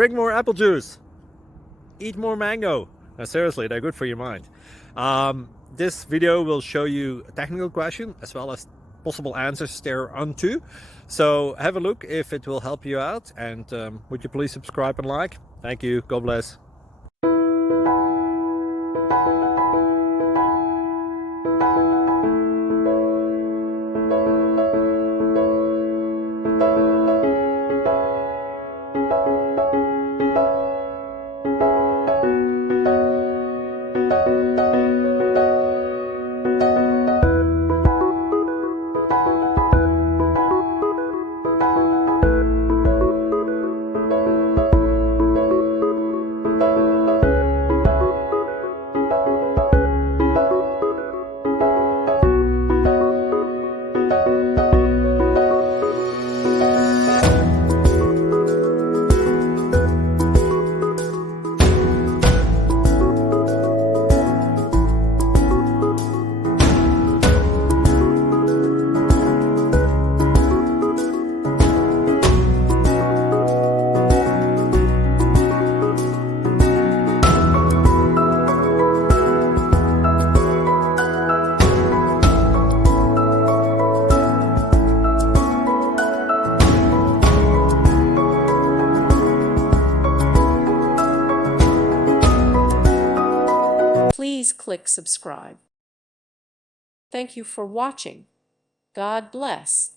Drink more apple juice. Eat more mango. No, seriously, they're good for your mind. This video will show you a technical question as well as possible answers thereunto. So have a look if it will help you out, and would you please subscribe and like? Thank you. God bless. Please click subscribe. Thank you for watching. God bless.